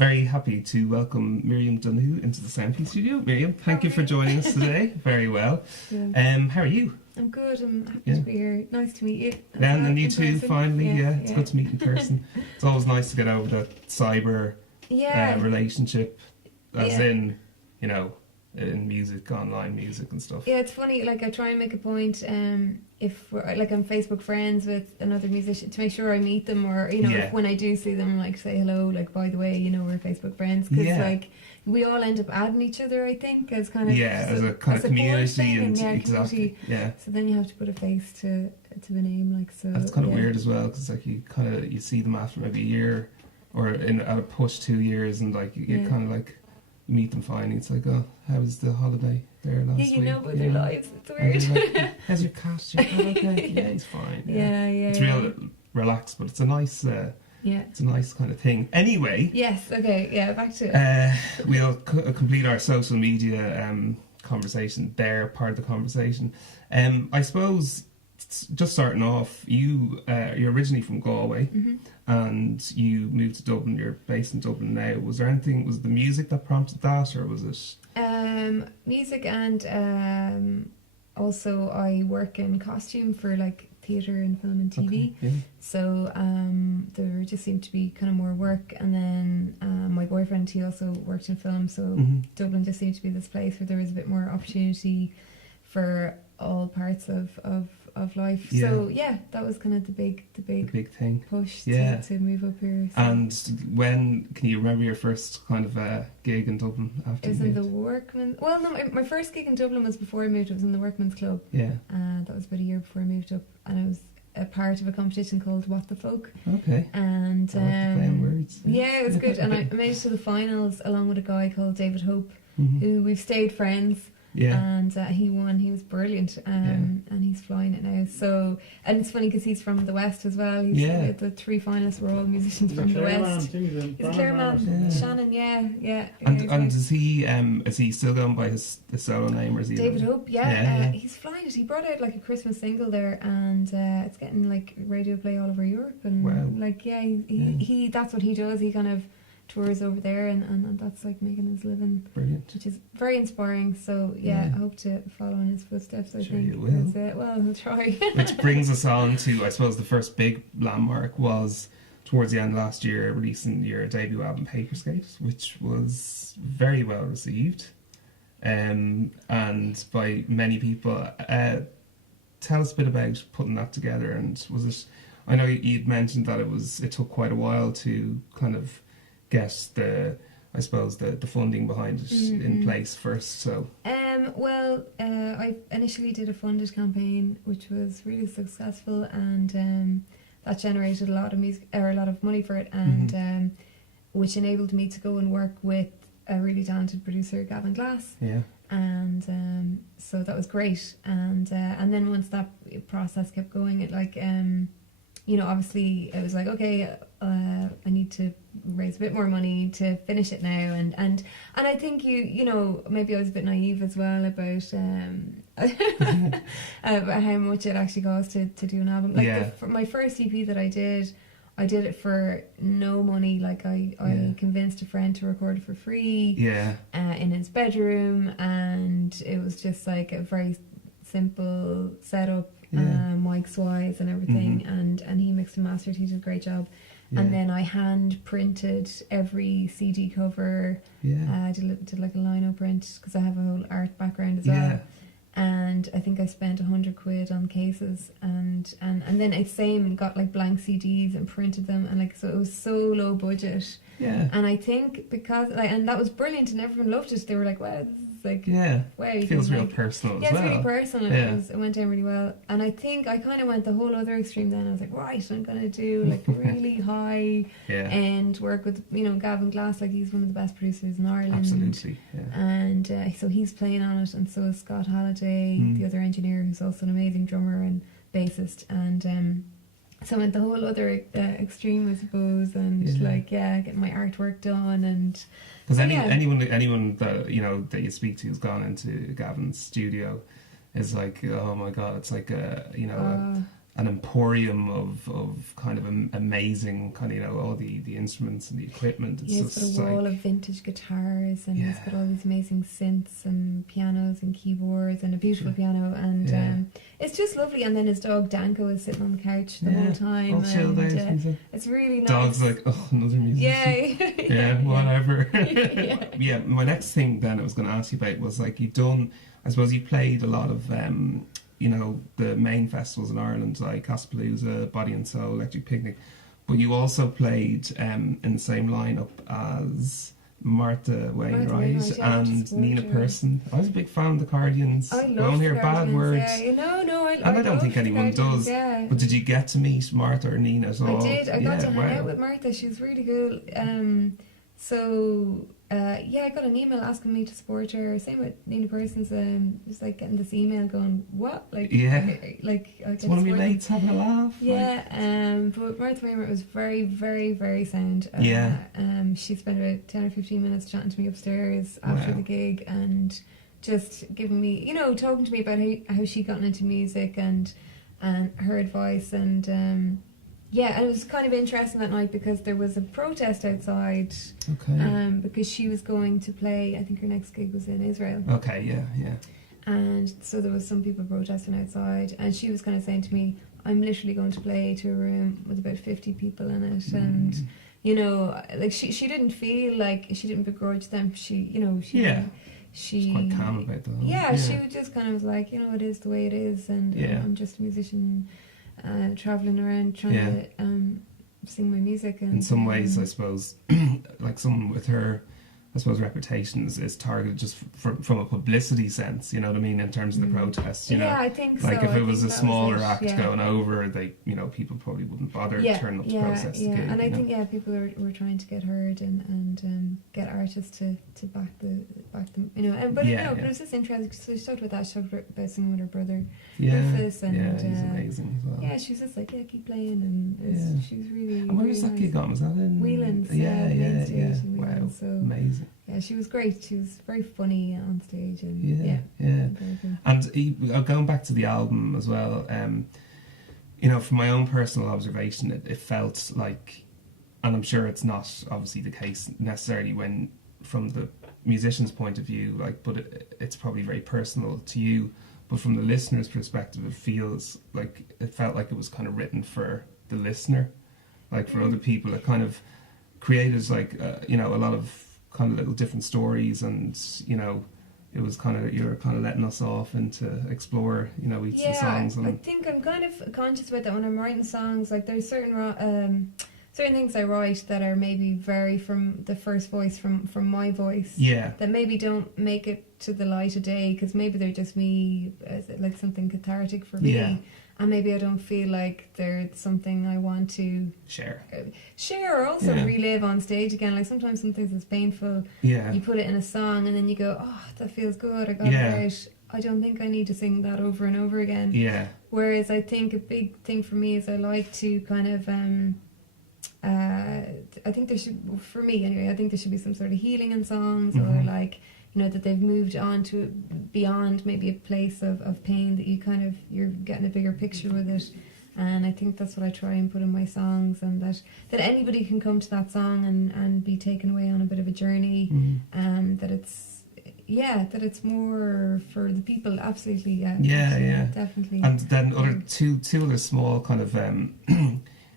very happy to welcome Miriam Donohue into the Soundpiece studio. Miriam, thank you for joining us today. Very well. Yeah. How are you? I'm good. I'm happy to be here. Nice to meet you. And you too, person. finally. It's good to meet in person. It's always nice to get over that cyber relationship, as in, in music, online music and stuff. Yeah, it's funny. Like, I try and make a point. If we're like I'm Facebook friends with another musician, to make sure I meet them, or if when I do see them, like say hello. Like, by the way, we're Facebook friends, because like we all end up adding each other. I think as kind of as a kind of community and exactly. Yeah. So then you have to put a face to the name, like so. That's kind of weird as well, because like you see them after maybe a year, or at a push 2 years, and like you kind of like meet them finally. It's like, oh, how was the holiday there last week? About their lives. It's weird. Like, how's your cat? Okay. Yeah, he's fine. Yeah. It's real relaxed, but it's a nice it's a nice kind of thing. Anyway. Yes. Okay. Yeah. Back to it. We'll complete our social media conversation there, part of the conversation. I suppose, just starting off, you're originally from Galway, and you moved to Dublin. You're based in Dublin now. Was there anything? Was it the music that prompted that, or was it? Music, and also I work in costume for like theatre and film and TV. Okay, so there just seemed to be kind of more work, and then my boyfriend, he also worked in film, so Dublin just seemed to be this place where there was a bit more opportunity for all parts of life. So that was kind of the big thing push to move up here. So. And when can you remember your first kind of gig in Dublin after? It was in the Workman. Well, no, my first gig in Dublin was before I moved. It was in the Workman's Club. Yeah. That was about a year before I moved up, and I was a part of a competition called What the Folk. Okay. And I like to play on words. Yeah, it was good, and I made it to the finals along with a guy called David Hope, who we've stayed friends. Yeah. And he won. He was brilliant, and he's flying it now. So, and it's funny because he's from the West as well. He's the 3 finalists were all musicians from the West. He's a Clareman, Shannon. Yeah. And is he still going by his solo name, or is he David Hope? Yeah. He's flying it. He brought out like a Christmas single there, and it's getting like radio play all over Europe. And he that's what he does. He kind of tours over there, and that's like making his living. Brilliant. Which is very inspiring. So I hope to follow in his footsteps. I think you will. Well, I'll try. Which brings us on to, I suppose, the first big landmark was towards the end of last year releasing your debut album Paperscape, which was very well received, and by many people. Tell us a bit about putting that together, and was it? I know you'd mentioned that it took quite a while to kind of get the funding behind it in place first. So I initially did a funded campaign which was really successful, and that generated a lot of music, or a lot of money for it, and which enabled me to go and work with a really talented producer, Gavin Glass. And so that was great, and then once that process kept going, it like obviously it was like, okay, I need to raise a bit more money to finish it now, and I think maybe I was a bit naive as well about about how much it actually cost to do an album. Like for my first EP that I did it for no money. Like I convinced a friend to record it for free in his bedroom, and it was just like a very simple setup, mics wise and everything, and he mixed and mastered. He did a great job. And then I hand printed every CD cover. I did like a lino print because I have a whole art background as well. And I think I spent £100 on cases, and then I got like blank CDs and printed them, and like, so it was so low budget. And I think because and that was brilliant, and everyone loved it. They were like, wow, this is like wow, it feels real personal as well. It's really personal. It went down really well, and I think I kind of went the whole other extreme then. I was like, right, I'm gonna do like really high end work with Gavin Glass. Like, he's one of the best producers in Ireland. Absolutely. And so he's playing on it, and so is Scott Halliday, the other engineer, who's also an amazing drummer and bassist. And so I went the whole other extreme, I suppose, and getting my artwork done. And because anyone that that you speak to who's gone into Gavin's studio is like, oh my god, it's like a an emporium of kind of amazing kind of, you know, all the instruments and the equipment. It's he's got a wall of vintage guitars, and he's got all these amazing synths and pianos and keyboards and a beautiful piano, and it's just lovely. And then his dog Danko is sitting on the couch the whole time, all chilled out, it's really nice. Dog's like, oh, another musician. Whatever. My next thing then I was going to ask you about was, like, I suppose you played a lot of you know, the main festivals in Ireland, like Caspalooza, Body and Soul, Electric Picnic, but you also played in the same lineup as Martha Wainwright and Nina Persson. I was a big fan of the Guardians. I don't hear bad words. I don't think anyone does. Yeah. But did you get to meet Martha or Nina at all? I did. I got to hang out with Martha. She was really good. I got an email asking me to support her. Same with Nina Person's. Just like getting this email going, what? Like, it's one of my mates having a laugh. But Martha Wainwright was very, very, very sound. She spent about 10 or 15 minutes chatting to me upstairs after the gig, and just giving me, you know, talking to me about how she got into music and her advice, and and it was kind of interesting that night because there was a protest outside. Okay. Because she was going to play, I think her next gig was in Israel. Okay, yeah. And so there was some people protesting outside, and she was kind of saying to me, I'm literally going to play to a room with about 50 people in it, and you know, like she didn't feel like, she didn't begrudge them. She's quite calm about that. She was just kind of was like, you know, it is the way it is, and I'm just a musician. Traveling around trying to sing my music, and in some ways I suppose like someone with her, I suppose, reputation is targeted just from a publicity sense, you know what I mean, in terms of the protests, you know. I think like so. If it was a smaller act going over, they, you know, people probably wouldn't bother turning up to protest the gig, and I think people were trying to get heard and get artists to back them, you know. But it was just interesting. So she talked about that. She talked about singing with her brother Rufus, and he's amazing as well. Yeah, she was just like, keep playing, and she was really. And where was that gig on? Was that in Whelan's? Wow, so amazing. Yeah, she was great. She was very funny on stage, and And going back to the album as well, you know, from my own personal observation, it felt like, and I'm sure it's not obviously the case necessarily when from the musician's point of view, like, but it's probably very personal to you. But from the listener's perspective, it felt like it was kind of written for the listener, like for other people. It kind of created like you know, a lot of kind of little different stories, and you know, it was kind of, you're kind of letting us off and to explore, you know, each of the songs. I think I'm kind of conscious about that when I'm writing songs. Like there's certain things I write that are maybe vary from the first voice from my voice. Yeah. That maybe don't make it to the light of day because maybe they're just me, like something cathartic for me. Yeah. And maybe I don't feel like they're something I want to share or also relive on stage again. Like sometimes some things that's painful, you put it in a song and then you go, oh, that feels good, I got it out. I don't think I need to sing that over and over again. Yeah. Whereas I think a big thing for me is I like to kind of I think there should, for me anyway, I think there should be some sort of healing in songs, or like, you know, that they've moved on to beyond maybe a place of pain, that you're getting a bigger picture with it. And I think that's what I try and put in my songs, and that anybody can come to that song and be taken away on a bit of a journey, and that it's more for the people. Absolutely, definitely. And then other two other small kind of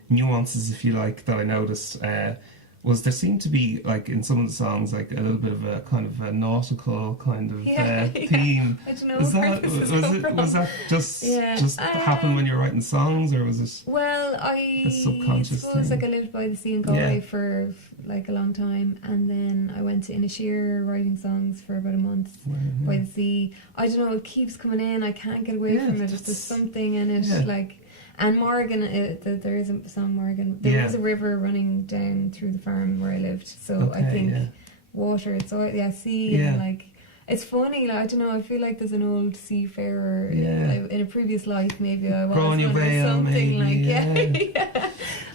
nuances, if you like, that I noticed was there seemed to be, like, in some of the songs, like a little bit of a kind of a nautical kind of theme. I don't know was that just happen when you're writing songs, or was it? Well, a subconscious suppose thing? Like I lived by the sea in Galway for like a long time, and then I went to Inisheer writing songs for about a month by the sea. I don't know, it keeps coming in. I can't get away from it. There's something in it, like. And Morgan, there is a song Morgan. There was a river running down through the farm where I lived, so I think water. So sea, and like it's funny. Like, I don't know. I feel like there's an old seafarer in a previous life. Maybe I was something like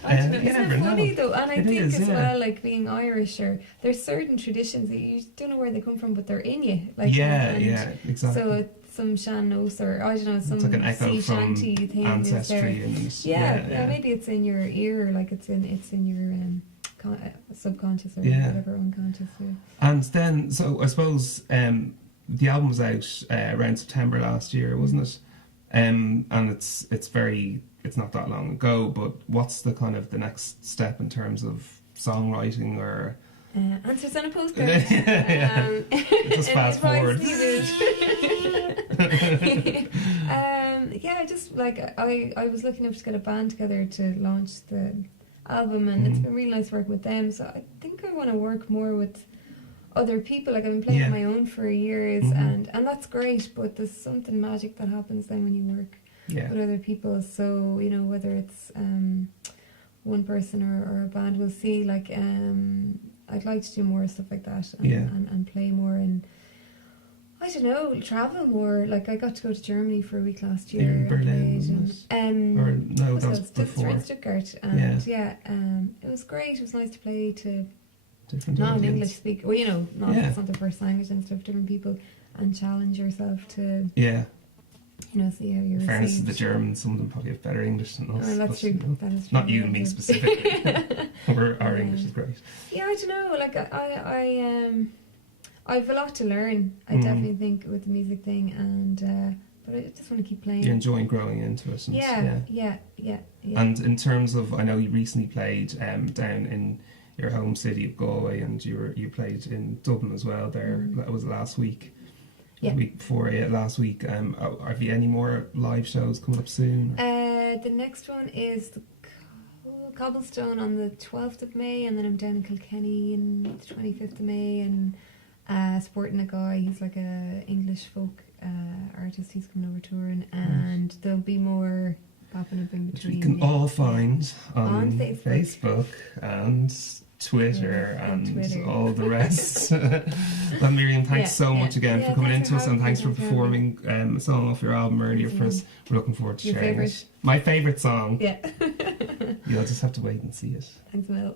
I don't know. Isn't it funny though? And I think as well, like being Irish, or there's certain traditions that you don't know where they come from, but they're in you. Like exactly. So some sean-nós, or I don't know, some it's like an echo sea from shanty thing ancestry and yeah, maybe it's in your ear, like it's in your subconscious or whatever, unconscious. And then, so I suppose the album was out around September last year, wasn't it? And it's not that long ago, but what's the kind of the next step in terms of songwriting or answers on a postcard? Just fast forward. Yeah, just like I was lucky enough to get a band together to launch the album, and it's been really nice working with them. So I think I want to work more with other people. Like I've been playing on my own for years, and that's great. But there's something magic that happens then when you work with other people. So you know, whether it's one person or a band, we'll see. Like I'd like to do more stuff like that, and play more, and I don't know, travel more. Like I got to go to Germany for a week last year. In Berlin, or no, that was before. In Stuttgart, and it was great. It was nice to play to different non-English speak. Well, you know, it's not the first language and stuff. Different people, and challenge yourself to you know, see how you're. In fairness to the Germans, some of them probably have better English than us. Oh, that's true. You know, that is true. not you and me specifically. Our English is great. Yeah, I don't know. Like I have a lot to learn. I definitely think with the music thing, and but I just want to keep playing. You're enjoying growing into it. And, yeah. And in terms of, I know you recently played down in your home city of Galway, and you played in Dublin as well. That was last week. The week before, last week. Have you any more live shows coming up soon? The next one is the Cobblestone on the 12th of May, and then I'm down in Kilkenny on the 25th of May, and supporting a guy. He's like a English folk artist. He's coming over touring, and there'll be more popping up in between. Which we can all find on Facebook and Twitter and all the rest. Well, Miriam, thanks so much again for coming into us, and thanks for performing a song off your album earlier for us. We're looking forward to sharing it. My favourite song. Yeah. You'll just have to wait and see it. Thanks, Mel.